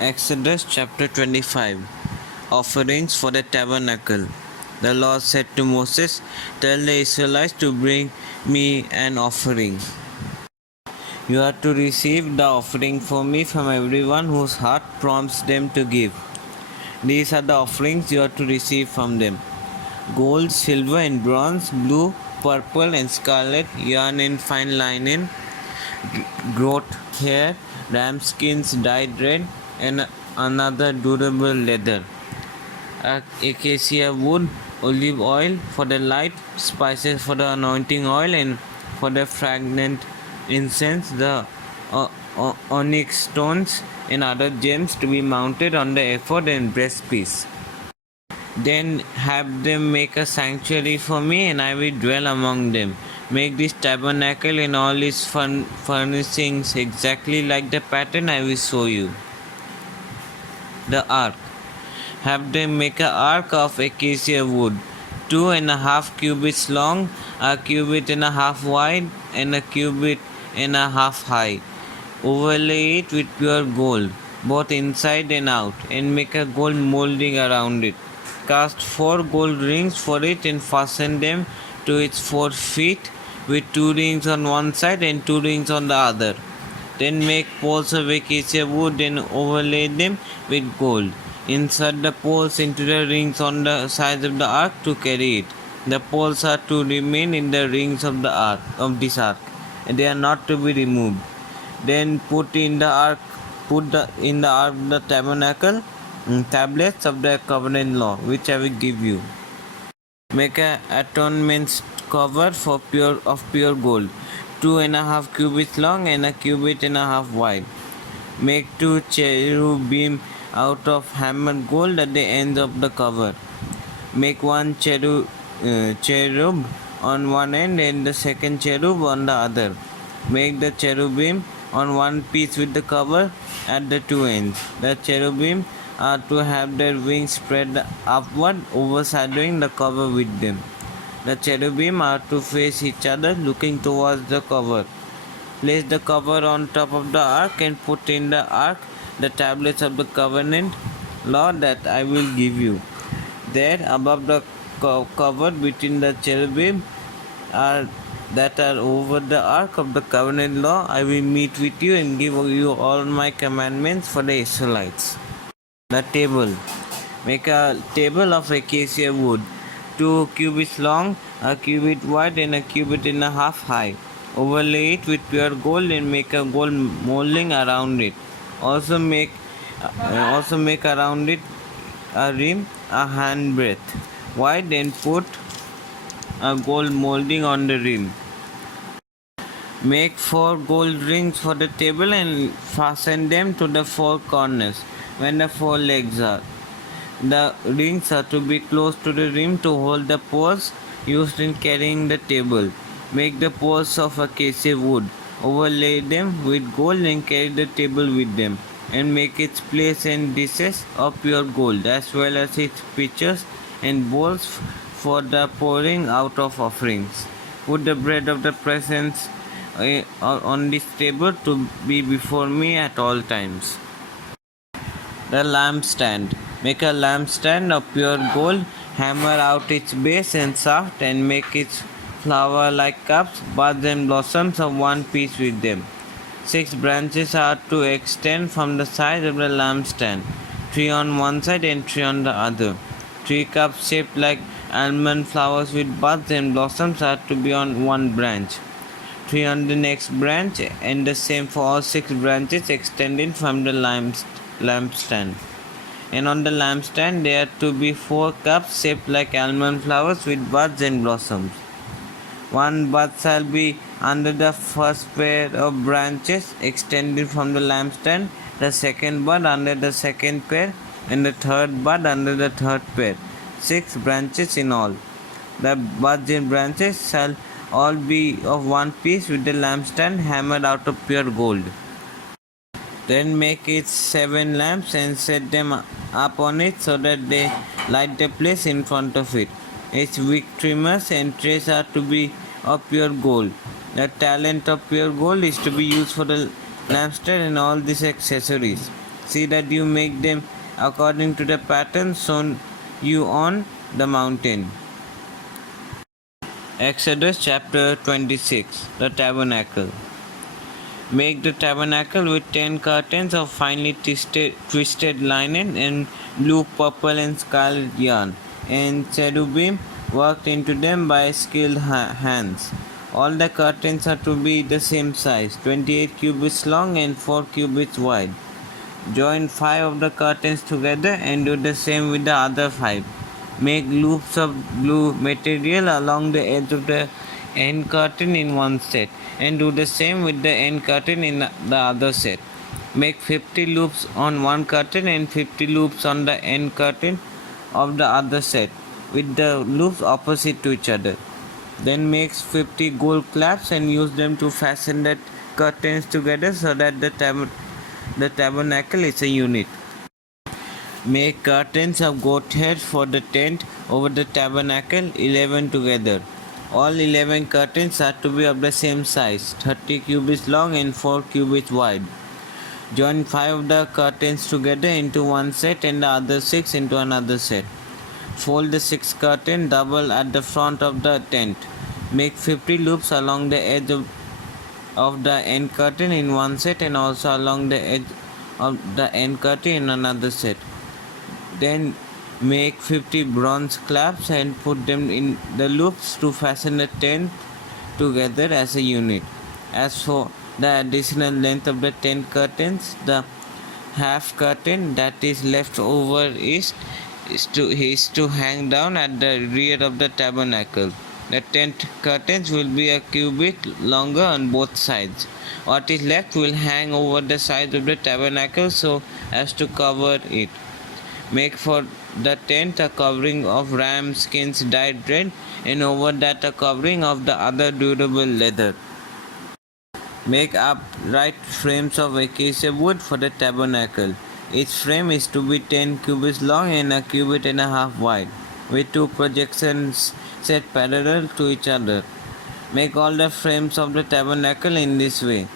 Exodus chapter 25. Offerings for the tabernacle. The Lord said to Moses, "Tell the Israelites to bring me an offering. You are to receive the offering for me from everyone whose heart prompts them to give. These are the offerings you are to receive from them: gold, silver, and bronze, blue, purple, and scarlet, yarn and fine linen, goat hair, ram skins dyed red, and another durable leather, acacia wood, olive oil for the light, spices for the anointing oil, and for the fragrant incense, the onyx stones and other gems to be mounted on the ephod and breastpiece. Then have them make a sanctuary for me, and I will dwell among them. Make this tabernacle and all its furnishings exactly like the pattern I will show you." The ark. Have them make an ark of acacia wood, 2.5 cubits long, a cubit and a half wide, and a cubit and a half high. Overlay it with pure gold, both inside and out, and make a gold molding around it. Cast 4 gold rings for it and fasten them to its 4 feet, with 2 rings on one side and 2 rings on the other. Then make poles of acacia wood and overlay them with gold. Insert the poles into the rings on the sides of the ark to carry it. The poles are to remain in the rings of the ark and they are not to be removed. Then put in the ark the tabernacle tablets of the covenant law, which I will give you. Make an atonement cover of pure gold, 2.5 cubits long and a cubit and a half wide. Make 2 cherubim out of hammered gold at the ends of the cover. Make 1 cherub on one end and the second cherub on the other. Make the cherubim on one piece with the cover at the 2 ends. The cherubim are to have their wings spread upward, overshadowing the cover with them. The cherubim are to face each other, looking towards the cover. Place the cover on top of the ark and put in the ark the tablets of the covenant law that I will give you. There, above the cover between the cherubim that are over the ark of the covenant law, I will meet with you and give you all my commandments for the Israelites. The table. Make a table of acacia wood, 2 cubits long, a cubit wide, and a cubit and a half high. Overlay it with pure gold and make a gold molding around it. Also make around it a rim a handbreadth wide and put a gold molding on the rim. Make 4 gold rings for the table and fasten them to the 4 corners when the 4 legs are. The rings are to be close to the rim to hold the poles used in carrying the table. Make the poles of acacia wood, overlay them with gold and carry the table with them, and make its plates and dishes of pure gold, as well as its pitchers and bowls for the pouring out of offerings. Put the bread of the presence on this table to be before me at all times. The lampstand. Make a lampstand of pure gold, hammer out its base and shaft, and make its flower-like cups, buds and blossoms of one piece with them. 6 branches are to extend from the side of the lampstand, 3 on one side and 3 on the other. 3 cups shaped like almond flowers with buds and blossoms are to be on one branch, 3 on the next branch, and the same for all 6 branches extending from the lampstand. And on the lampstand there are to be 4 cups shaped like almond flowers with buds and blossoms. 1 bud shall be under the first pair of branches extending from the lampstand, the second bud under the second pair, and the third bud under the third pair. 6 branches in all. The buds and branches shall all be of one piece with the lampstand hammered out of pure gold. Then make it 7 lamps and set them up on it so that they light the place in front of it. Its wick trimmers and trays are to be of pure gold. The talent of pure gold is to be used for the lampstand and all these accessories. See that you make them according to the pattern shown you on the mountain. Exodus chapter 26. The Tabernacle. Make the tabernacle with 10 curtains of finely twisted linen and blue, purple, and scarlet yarn, and cherubim worked into them by skilled hands. All the curtains are to be the same size, 28 cubits long and 4 cubits wide. Join 5 of the curtains together and do the same with the other 5. Make loops of blue material along the edge of the end curtain in one set, and do the same with the end curtain in the other set. Make 50 loops on one curtain and 50 loops on the end curtain of the other set, with the loops opposite to each other. Then make 50 gold clasps and use them to fasten the curtains together so that the tabernacle is a unit. Make curtains of goat heads for the tent over the tabernacle, 11 together. All 11 curtains are to be of the same size, 30 cubits long and 4 cubits wide. Join 5 of the curtains together into one set and the other 6 into another set. Fold the 6th curtain double at the front of the tent. Make 50 loops along the edge of the end curtain in one set and also along the edge of the end curtain in another set. Then make 50 bronze clasps and put them in the loops to fasten the tent together as a unit. As for the additional length of the tent curtains, the half curtain that is left over is to hang down at the rear of the tabernacle. The tent curtains will be a cubit longer on both sides. What is left will hang over the sides of the tabernacle so as to cover it. Make for the tent a covering of ram skins dyed red, and over that a covering of the other durable leather. Make upright frames of acacia wood for the tabernacle. Each frame is to be 10 cubits long and a cubit and a half wide, with 2 projections set parallel to each other. Make all the frames of the tabernacle in this way.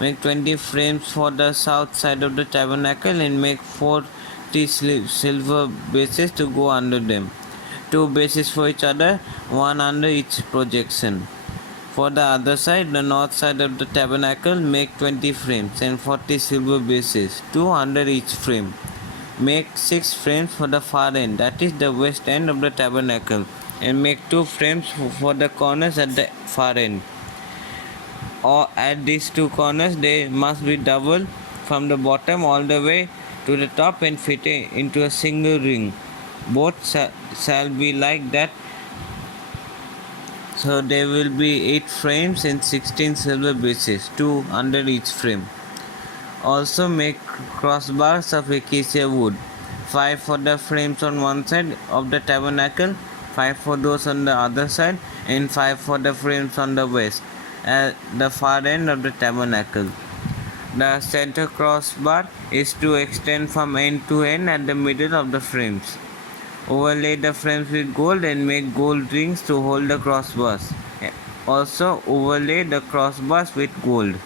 Make 20 frames for the south side of the tabernacle and make 40 silver bases to go under them. 2 bases for each other, one under each projection. For the other side, the north side of the tabernacle, make 20 frames and 40 silver bases, 2 under each frame. Make 6 frames for the far end, that is the west end of the tabernacle, and make 2 frames for the corners at the far end. Or at these 2 corners, they must be double from the bottom all the way to the top and fit into a single ring. Both shall be like that. So there will be 8 frames and 16 silver bases, 2 under each frame. Also make crossbars of acacia wood, 5 for the frames on one side of the tabernacle, 5 for those on the other side, and 5 for the frames on the west, at the far end of the tabernacle. The center crossbar is to extend from end to end at the middle of the frames. Overlay the frames with gold and make gold rings to hold the crossbars. Also overlay the crossbars with gold.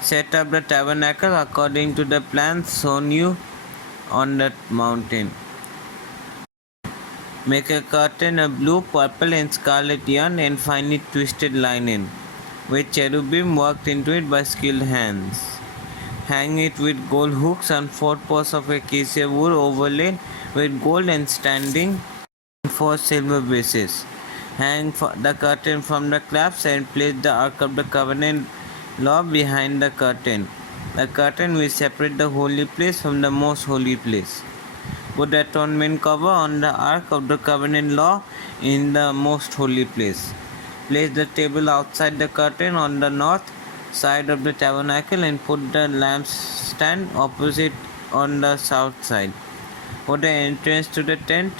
Set up the tabernacle according to the plans shown you on that mountain. Make a curtain of blue, purple, and scarlet yarn and finely twisted linen, with cherubim worked into it by skilled hands. Hang it with gold hooks on 4 posts of acacia wood overlaid with gold and standing 4 silver bases. Hang the curtain from the clasps and place the Ark of the Covenant law behind the curtain. The curtain will separate the holy place from the most holy place. Put the atonement cover on the Ark of the Covenant law in the most holy place. Place the table outside the curtain on the north side of the tabernacle and put the lampstand opposite on the south side. For the entrance to the tent,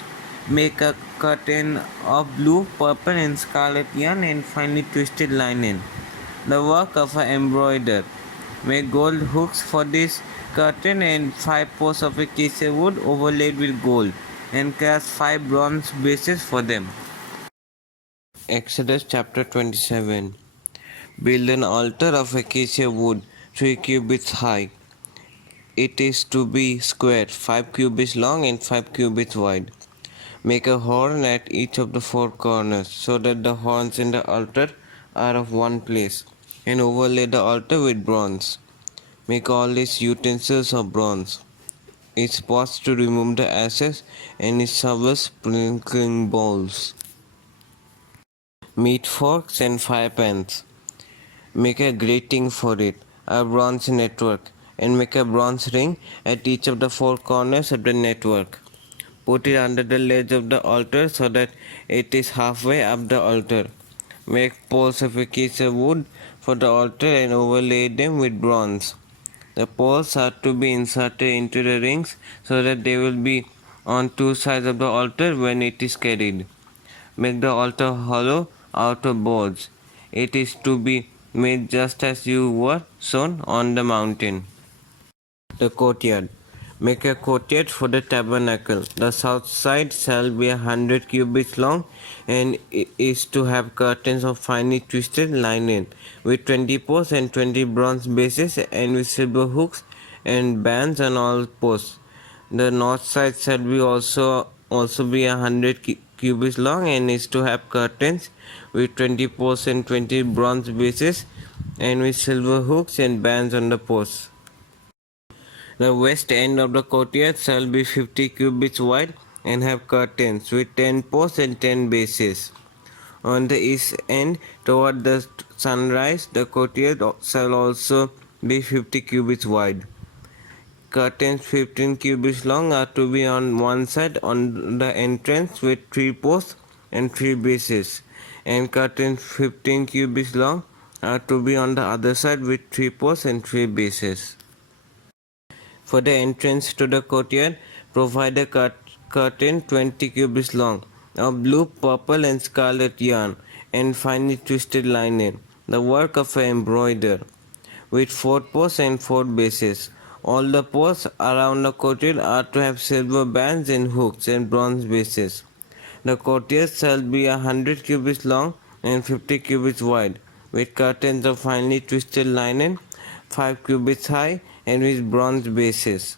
make a curtain of blue, purple, and scarlet yarn and finely twisted linen, the work of an embroiderer. Make gold hooks for this curtain and 5 posts of acacia wood overlaid with gold, and cast 5 bronze bases for them. Exodus chapter 27. Build an altar of acacia wood 3 cubits high. it is to be square, 5 cubits long and 5 cubits wide. Make a horn at each of the 4 corners, so that the horns in the altar are of one place, and overlay the altar with bronze. Make all these utensils of bronze, its pots to remove the ashes, and its service sprinkling bowls, meat forks, and fire pans. Make a grating for it, a bronze network, and make a bronze ring at each of the 4 corners of the network. Put it under the ledge of the altar so that it is halfway up the altar. Make poles of acacia wood for the altar and overlay them with bronze. The poles are to be inserted into the rings so that they will be on 2 sides of the altar when it is carried. Make the altar hollow out of boards. It is to be made just as you were shown on the mountain. The courtyard. Make a courtyard for the tabernacle. The south side shall be 100 cubits long, and is to have curtains of finely twisted linen, with 20 posts and 20 bronze bases, and with silver hooks and bands on all posts. The north side shall be also be 100 cubits long, and is to have curtains with 20 posts and 20 bronze bases, and with silver hooks and bands on the posts. The west end of the courtyard shall be 50 cubits wide and have curtains with 10 posts and 10 bases. On the east end, toward the sunrise, the courtyard shall also be 50 cubits wide. Curtains 15 cubits long are to be on one side on the entrance with 3 posts and 3 bases, and curtains 15 cubits long are to be on the other side with 3 posts and 3 bases. For the entrance to the courtyard, provide a curtain 20 cubits long, of blue, purple, and scarlet yarn, and finely twisted linen, the work of an embroiderer, with 4 posts and 4 bases. All the posts around the courtyard are to have silver bands and hooks and bronze bases. The courtyard shall be 100 cubits long and 50 cubits wide, with curtains of finely twisted linen, 5 cubits high, and with bronze bases.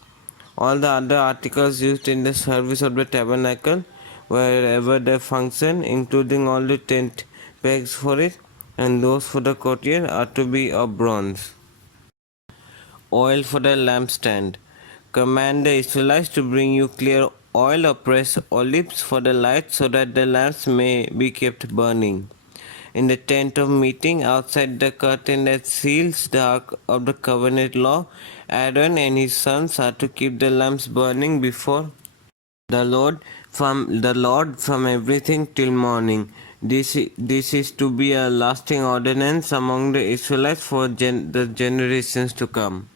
All the other articles used in the service of the tabernacle, wherever they function, including all the tent pegs for it and those for the courtyard, are to be of bronze. Oil for the lampstand. Command the Israelites to bring you clear oil or pressed olives for the light, so that the lamps may be kept burning. In the tent of meeting, outside the curtain that seals the ark of the covenant law, Aaron and his sons are to keep the lamps burning before the Lord from everything till morning. This is to be a lasting ordinance among the Israelites for the generations to come.